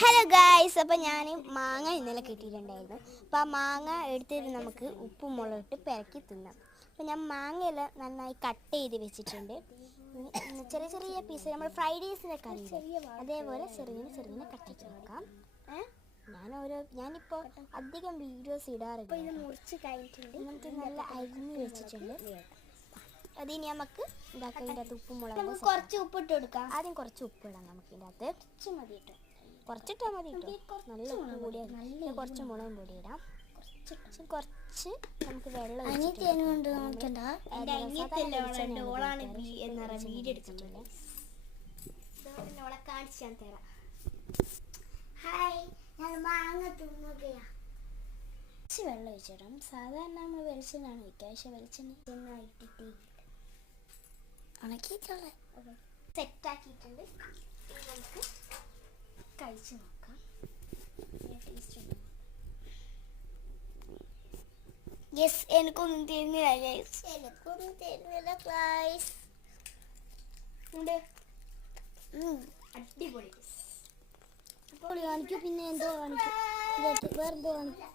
Hello guys, അപ്പോൾ ഞാൻ മാങ്ങ ഇന്നലെ കിട്ടിയിട്ടുണ്ടായിരുന്നു. അപ്പോൾ ആ മാങ്ങ എടുത്തിട്ട് നമുക്ക് ഉപ്പും മുളകിട്ട് പെരക്കി തിന്നാം. അപ്പോൾ ഞാൻ മാങ്ങയെല്ലാം നന്നായി കട്ട് ചെയ്ത് വെച്ചിട്ടുണ്ട്. ചെറിയ ചെറിയ പീസ് നമ്മൾ ഫ്രൈഡ് റൈസിൻ്റെ കറി അതേപോലെ ചെറുങ്ങനെ കട്ട് ചെയ്ത് വെക്കാം. ഞാനിപ്പോൾ അധികം വീഡിയോസ് ഇടാറില്ല. ഇത് മുറിച്ച് കഴിഞ്ഞിട്ടുണ്ട്. എന്നിട്ട് നല്ല അരിഞ്ഞ് വെച്ചിട്ടുണ്ട്. അതിന് നമുക്ക് ഇതാക്കാം. ഇതിൻ്റെ അകത്ത് ഉപ്പും മുളകും കുറച്ച് ഉപ്പിട്ട് കൊടുക്കാം. ആദ്യം കുറച്ച് ഉപ്പ് ഇടാം. നമുക്ക് ഇതിൻ്റെ അകത്ത് കുറച്ച് മതി കേട്ടോ, കുറച്ചിട്ടാൽ മതി കേട്ടോ. നല്ല ഉപ്പ് കൂടിയാൽ നല്ല കുറച്ച് മുളകും പൊടി ഇടാം. കുറച്ച് നമുക്ക് വെള്ളം കാണിച്ച് ഞാൻ തരാം. ഹായ്, ഞാൻ മാങ്ങ തിന്നുകയാണ്. കുറച്ച് വെള്ളം ഒഴിച്ചിടാം. സാധാരണ നമ്മൾ വെളിച്ചെണ്ണയാണ് വയ്ക്കുക, പക്ഷെ വെളിച്ചെണ്ണ ഇട്ടിട്ട് ഉണക്കിയിട്ടുള്ള സെറ്റാക്കിയിട്ടുണ്ട്. നമുക്ക് കഴിച്ച് നോക്കാം. ടേസ്റ്റ് ഉണ്ട്. യെസ്, എനിക്കൊന്നും തരുന്നില്ല ഗൈസ്, അടിപൊളി. അപ്പോൾ കാണിക്കും, പിന്നെ എന്തോ കാണിക്കും, വേറെന്തോ കാണിക്കും.